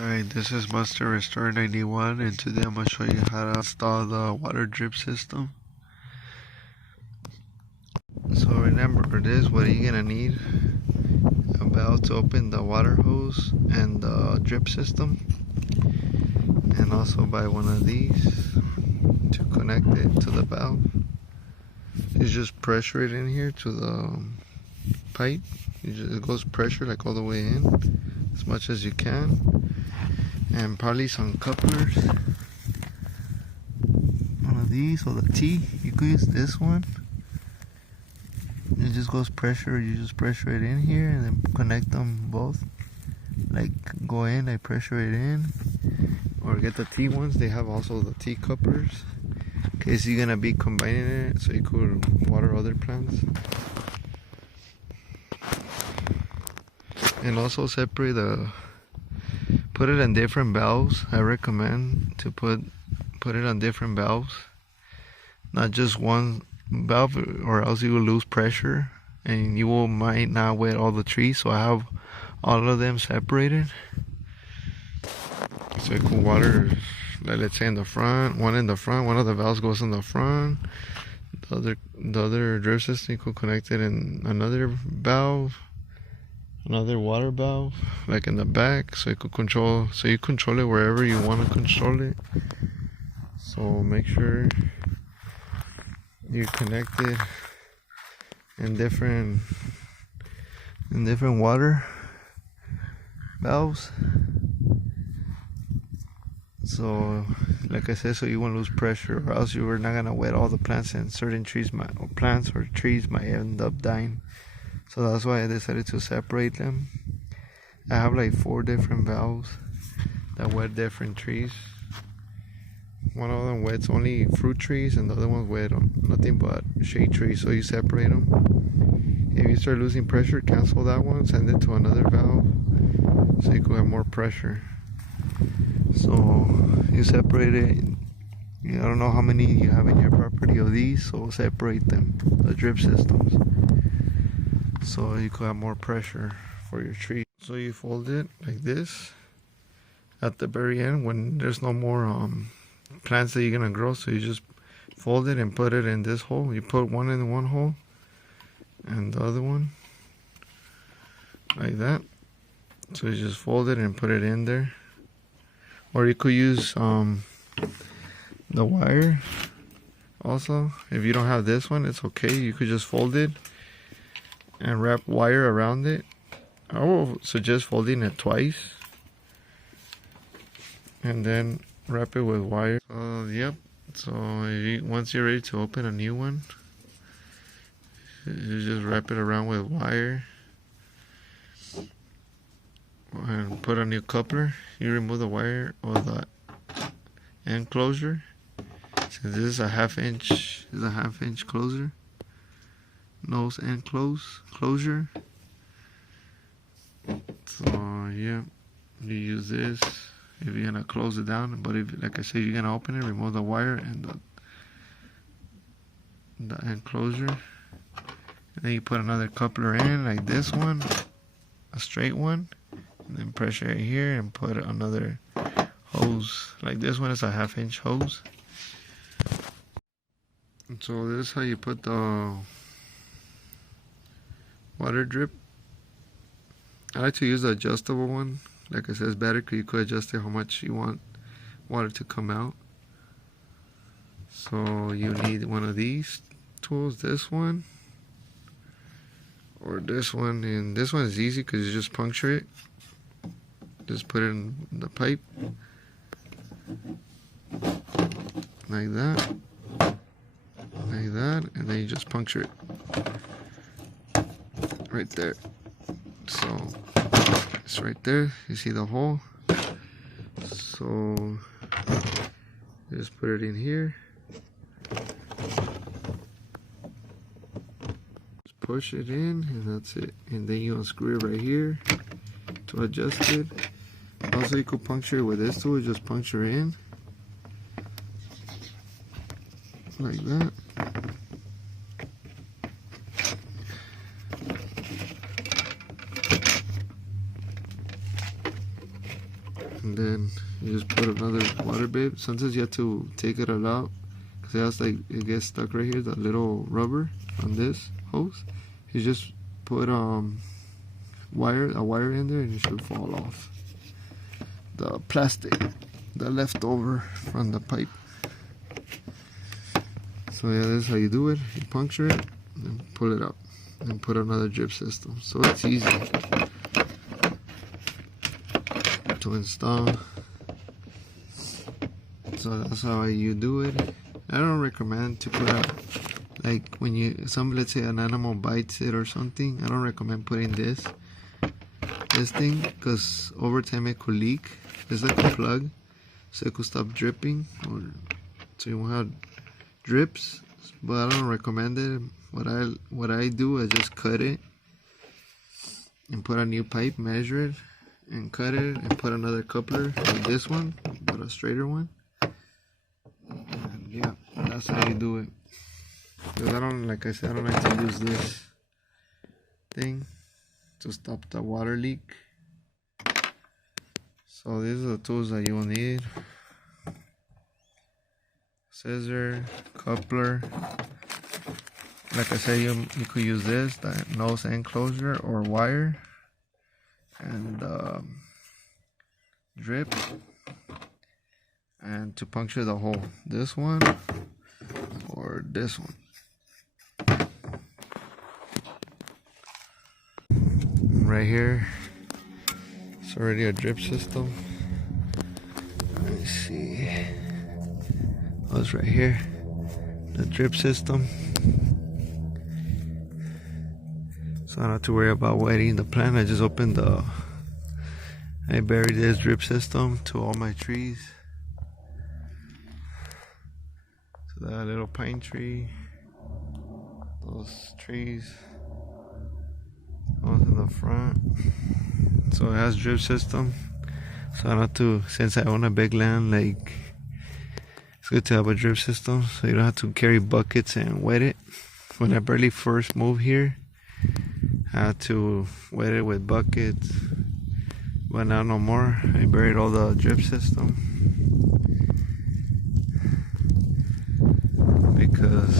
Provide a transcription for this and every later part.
Hi, this is Master Restore 91, and today I'm going to show you how to install the water drip system. So remember this, what are you going to need? A valve to open the water hose and the drip system, and also buy one of these to connect it to the valve. You just pressure it in here to the pipe. It goes pressure like all the way in, as much as you can. And probably some couplers, one of these or the T. You could use this one. It just goes pressure. You just pressure it in here and then connect them both. Like go in, like pressure it in, or get the T ones. They have also the T couplers in case you're gonna be combining it so you could water other plants. And also separate put it in different valves. I recommend to put it on different valves, not just one valve, or else you will lose pressure and might not wet all the trees. So I have all of them separated, so you can water, like, let's say in the front, one of the valves goes in the front, the other drip system you could connect it in another valve, another water valve, like in the back, so you control it wherever you want to control it. So make sure you connect it in different water valves. So like I said, so you won't lose pressure, or else you are not gonna wet all the plants, and certain trees might end up dying. So that's why I decided to separate them. I have like 4 different valves that wet different trees. One of them wets only fruit trees, and the other one wet nothing but shade trees. So you separate them. If you start losing pressure, cancel that one, send it to another valve so you can have more pressure. So you separate it. I don't know how many you have in your property of these, so separate them, the drip systems, so you could have more pressure for your tree. So you fold it like this at the very end when there's no more plants that you're gonna grow. So you just fold it and put it in this hole. You put one in one hole and the other one like that. So you just fold it and put it in there. Or you could use the wire also. If you don't have this one, it's okay. You could just fold it and wrap wire around it. I will suggest folding it twice and then wrap it with wire. Yep. So once you're ready to open a new one, you just wrap it around with wire and put a new coupler. You remove the wire or the end closure. So this is a half inch closure, nose end closure. So yeah, you use this if you're gonna close it down. But if, like I said, you're gonna open it, remove the wire and the end closure, and then you put another coupler in, like this one, a straight one, and then pressure it here and put another hose. Like this one is a half inch hose. And so this is how you put the water drip. I like to use the adjustable one. Like I said, it's better because you could adjust it how much you want water to come out. So you need one of these tools, this one or this one, and this one is easy because you just puncture it. Just put it in the pipe like that, and then you just puncture it right there. So it's right there. You see the hole. So just put it in here. Just push it in, and that's it. And then you unscrew it right here to adjust it. Also, you could puncture it with this tool. Just puncture in like that. and then you just put another water babe. Sometimes you have to take it all out because it has it gets stuck right here, the little rubber on this hose. You just put a wire in there and it should fall off. The plastic, the leftover from the pipe. So yeah, this is how you do it. You puncture it and pull it up and put another drip system. So it's easy to install. So that's how you do it. I don't recommend to put up, like when let's say an animal bites it or something, I don't recommend putting this thing, because over time it could leak. It's like a plug, so it could stop dripping, or so you won't have drips. But I don't recommend it. What I do is just cut it and put a new pipe, measure it and cut it, and put another coupler like this one, but a straighter one. And yeah, that's how you do it. Because I don't like to use this thing to stop the water leak. So these are the tools that you will need: scissor, coupler. Like I said, you could use this, the nose end closure, or wire, and drip, and to puncture the hole, this one or this one. Right here, it's already a drip system. Let me see. Oh, it's right here, the drip system. So I don't have to worry about wetting the plant. I just I buried this drip system to all my trees. So that little pine tree, those trees, those in the front. So it has drip system. So I don't have to, since I own a big land, like, it's good to have a drip system, so you don't have to carry buckets and wet it. When I barely first moved here, I had to wet it with buckets, but now no more. I buried all the drip system because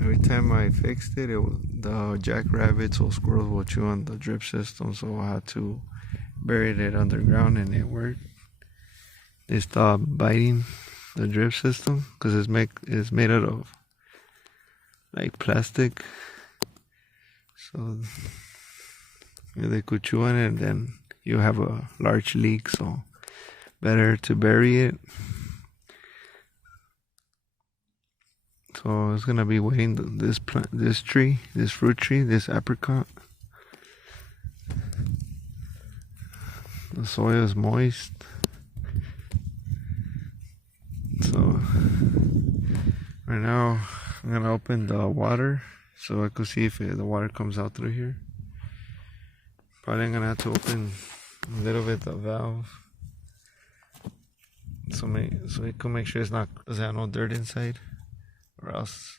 every time I fixed it, the jackrabbits or squirrels will chew on the drip system, so I had to bury it underground, and it worked. They stopped biting the drip system because it's made out of like plastic. So they could chew on it, and then you have a large leak. So better to bury it. So it's gonna be waiting this fruit tree, this apricot. The soil is moist. So right now I'm gonna open the water so I could see if the water comes out through here. Probably I'm gonna have to open a little bit the valve so we can make sure doesn't have no dirt inside, or else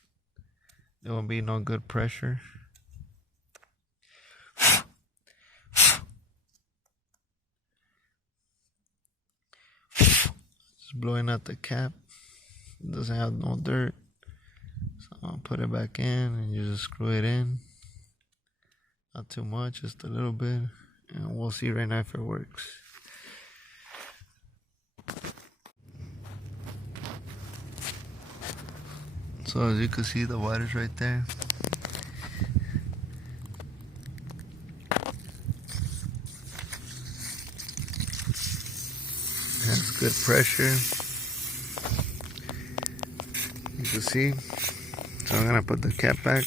there won't be no good pressure. Just blowing out the cap. It doesn't have no dirt. So I'll put it back in, and you just screw it in. Not too much, just a little bit. And we'll see right now if it works. So as you can see, the water's right there. It has good pressure. You can see. So I'm gonna put the cap back.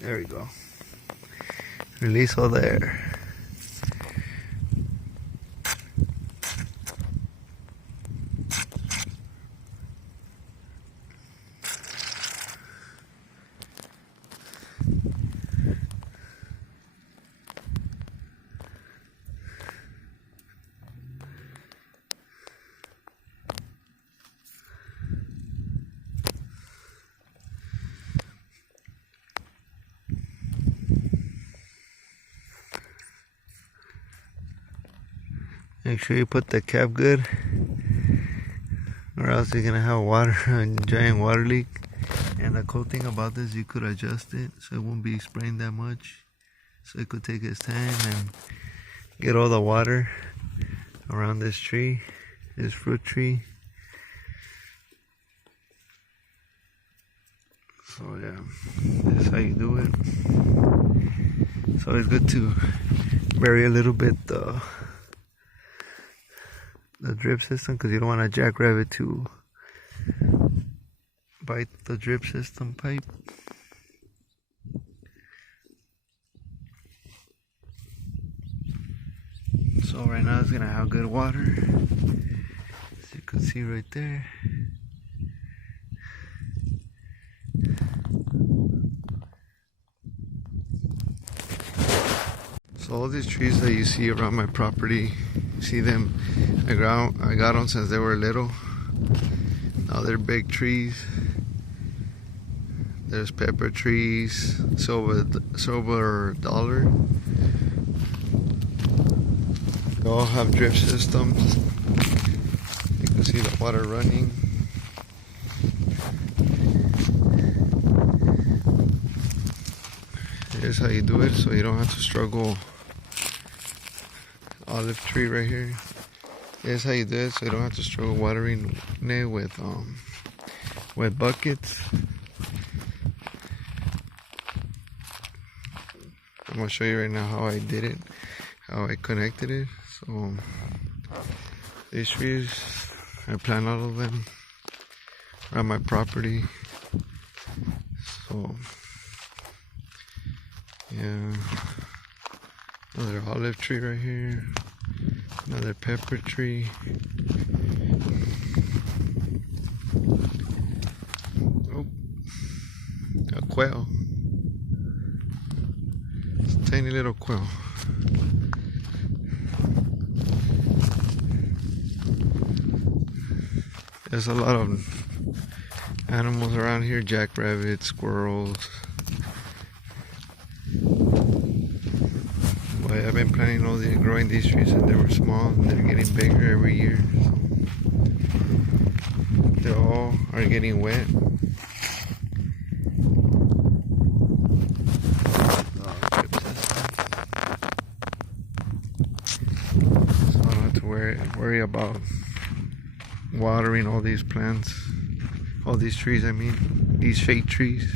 There we go. Release all the air. Make sure you put the cap good, or else you're gonna have a giant water leak. And the cool thing about this, you could adjust it so it won't be spraying that much. So it could take its time and get all the water around this tree, this fruit tree. So yeah, this is how you do it. It's always good to bury a little bit the drip system, because you don't want a jackrabbit to bite the drip system pipe. So right now it's gonna have good water, as you can see right there. So all these trees that you see around my property, you see them, I got them since they were little. Now they're big trees. There's pepper trees, silver dollar. They all have drip systems. You can see the water running. Here's how you do it, so you don't have to struggle. Olive tree right here. Here's how you do it, so you don't have to struggle watering it with buckets. I'm gonna show you right now how I did it, how I connected it. So these trees, I plant all of them around my property. So yeah, another olive tree right here, another pepper tree. Oh, a quail. It's a tiny little quail. There's a lot of animals around here, jackrabbits, squirrels. But I've been planting growing these trees since they were small, and they're getting bigger every year. So they all are getting wet. So I don't have to worry about watering all these plants, all these trees, I mean, these shade trees.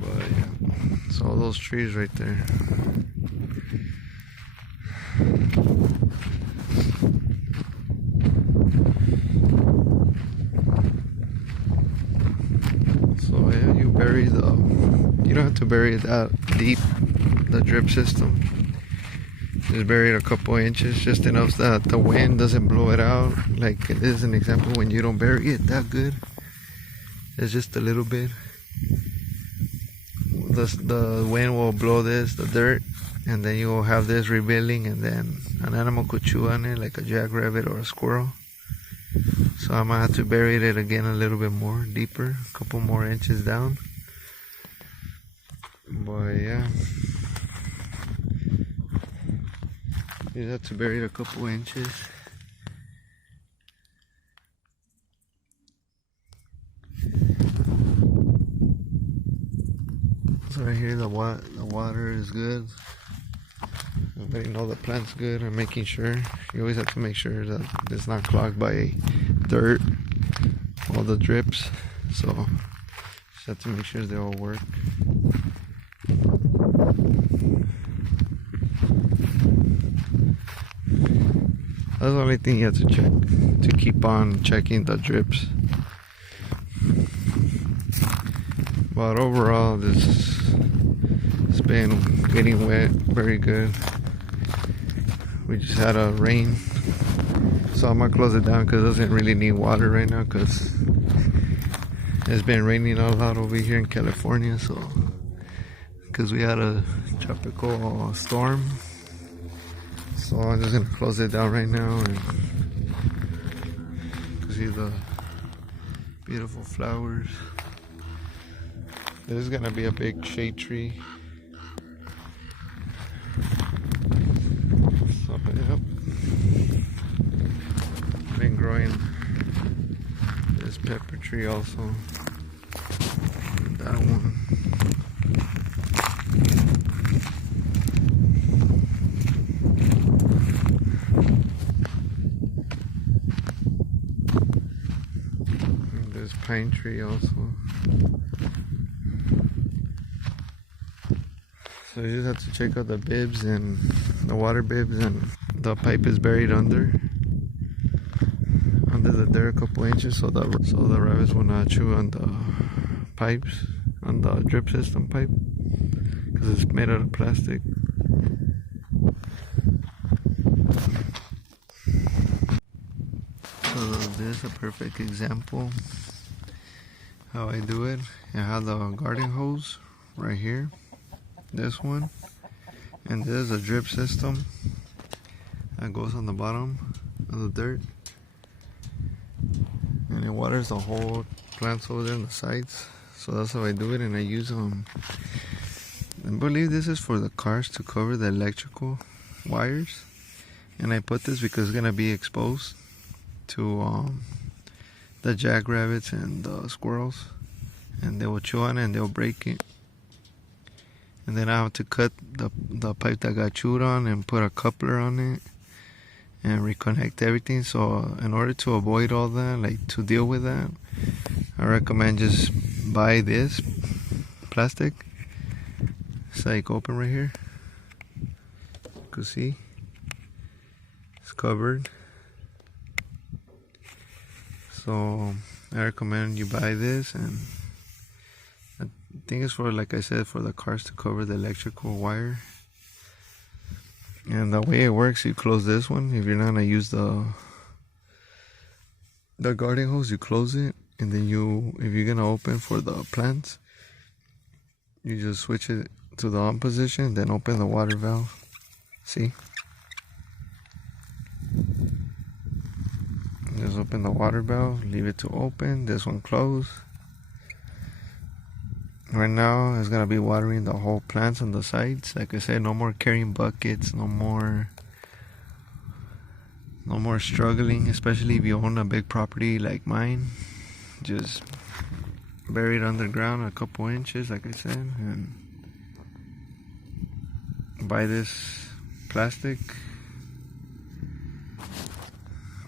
But yeah, it's all those trees right there. So yeah, you don't have to bury it that deep, the drip system. Just bury it a couple inches, just enough that the wind doesn't blow it out. Like this is an example when you don't bury it that good. It's just a little bit. The wind will blow the dirt, and then you will have this rebuilding, and then an animal could chew on it, like a jackrabbit or a squirrel. So I'm gonna have to bury it again a little bit more deeper, a couple more inches down. But yeah, you have to bury it a couple inches. So right here the water is good. I'm letting all the plants good. I'm making sure. You always have to make sure that it's not clogged by dirt, all the drips. So just have to make sure they all work. That's the only thing you have to check, to keep on checking the drips. But overall, it's been getting wet, very good. We just had a rain, so I'm gonna close it down because it doesn't really need water right now, because it's been raining a lot over here in California. So because we had a tropical storm, so I'm just gonna close it down right now, and you can see the beautiful flowers. This is gonna be a big shade tree. So, yep. Been growing this pepper tree also. And that one. And this pine tree also. So you just have to check out the bibs and the water bibs, and the pipe is buried under the dirt a couple inches, so the rabbits will not chew on the pipes, on the drip system pipe, because it's made out of plastic. So this is a perfect example how I do it. I have the garden hose right here, this one, and this is a drip system that goes on the bottom of the dirt, and it waters the whole plants over there on the sides. So that's how I do it. And I use I believe this is for the cars to cover the electrical wires, and I put this because it's gonna be exposed to the jackrabbits and the squirrels, and they will chew on it and they'll break it. And then I have to cut the pipe that got chewed on and put a coupler on it and reconnect everything. So in order to avoid all that, like to deal with that, I recommend just buy this plastic. It's like open right here. You can see it's covered. So I recommend you buy this, and I think it's for, like I said, for the cars to cover the electrical wire. And the way it works, you close this one. If you're not gonna use the garden hose, you close it, and then if you're gonna open for the plants, you just switch it to the on position, then open the water valve. See? Just open the water valve, leave it to open, this one closed. Right now it's gonna be watering the whole plants on the sides. Like I said, no more carrying buckets, no more struggling, especially if you own a big property like mine. Just bury it underground a couple inches, like I said, and buy this plastic.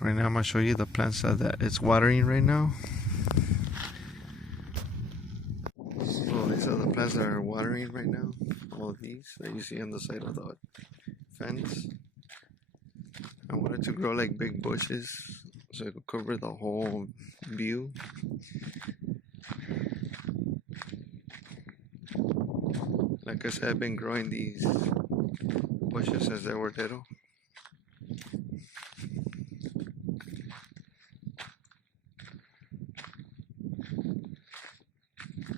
Right now I'm gonna show you the plants that it's watering right now. So these are the plants that are watering right now. All of these that you see on the side of the fence. I wanted to grow like big bushes so it could cover the whole view. Like I said, I've been growing these bushes since they were little.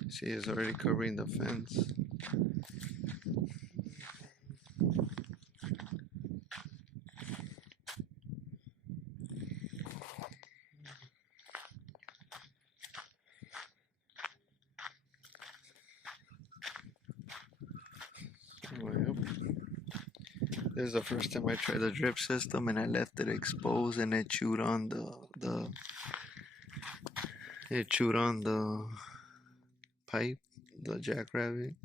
See, it's already covering the fence. Well, this is the first time I tried the drip system, and I left it exposed, and it chewed on the pipe, the jackrabbit.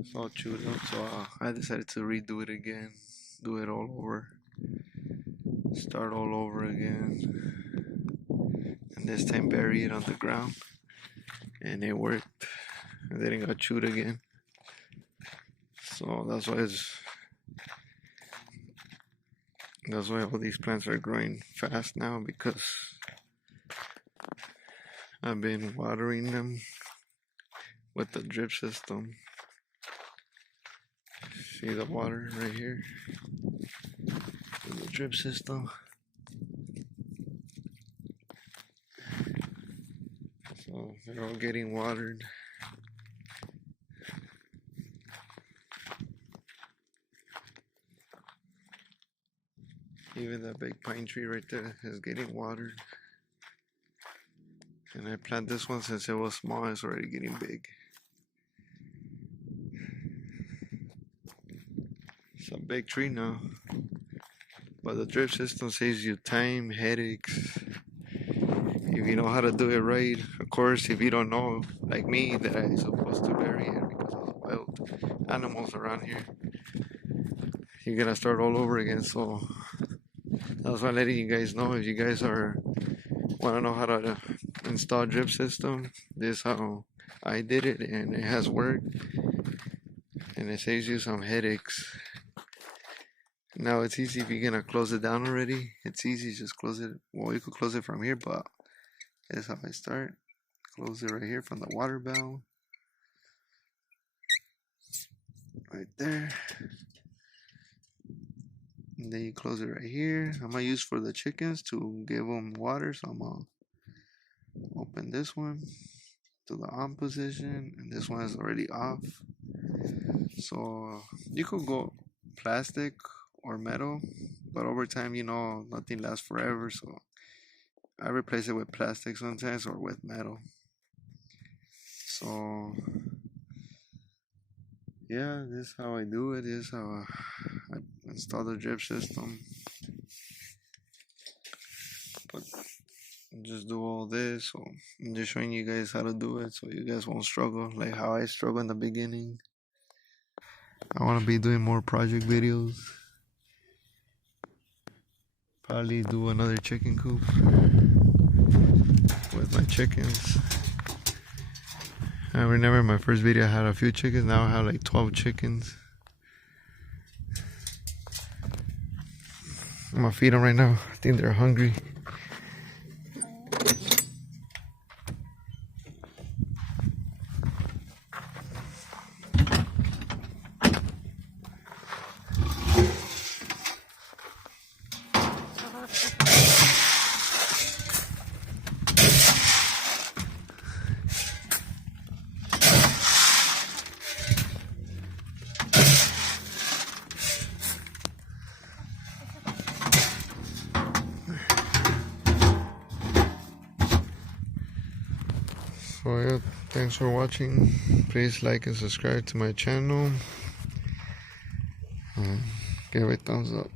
It's all chewed up, so I decided to redo it again, do it all over, start all over again, and this time bury it on the ground, and it worked. And then it got chewed again. So that's why all these plants are growing fast now, because I've been watering them with the drip system. See the water right here in the drip system. So they're all getting watered. Even that big pine tree right there is getting watered. And I planted this one since it was small, it's already getting big. It's a big tree now. But the drip system saves you time, headaches. If you know how to do it right, of course, if you don't know, like me, that I'm supposed to bury it because of the wild animals around here, you're gonna start all over again. So that's why I'm letting you guys know. If you guys want to know how to install drip system, this is how I did it, and it has worked, and it saves you some headaches. Now it's easy if you're gonna close it down already. It's easy, just close it. Well, you could close it from here, but this is how I start. Close it right here from the water valve. Right there. And then you close it right here. I'm gonna use for the chickens to give them water, so I'm gonna open this one to the on position, and this one is already off. So you could go plastic or metal, but over time, you know, nothing lasts forever, so I replace it with plastic sometimes or with metal. So yeah, this is how I do it. This is how I install the drip system. But just do all this, so I'm just showing you guys how to do it so you guys won't struggle like how I struggled in the beginning. I want to be doing more project videos. Probably do another chicken coop with my chickens. I remember in my first video I had a few chickens. Now I have like 12 chickens. I'm gonna feed them right now. I think they're hungry. So yeah, thanks for watching. Please like and subscribe to my channel. Give it a thumbs up.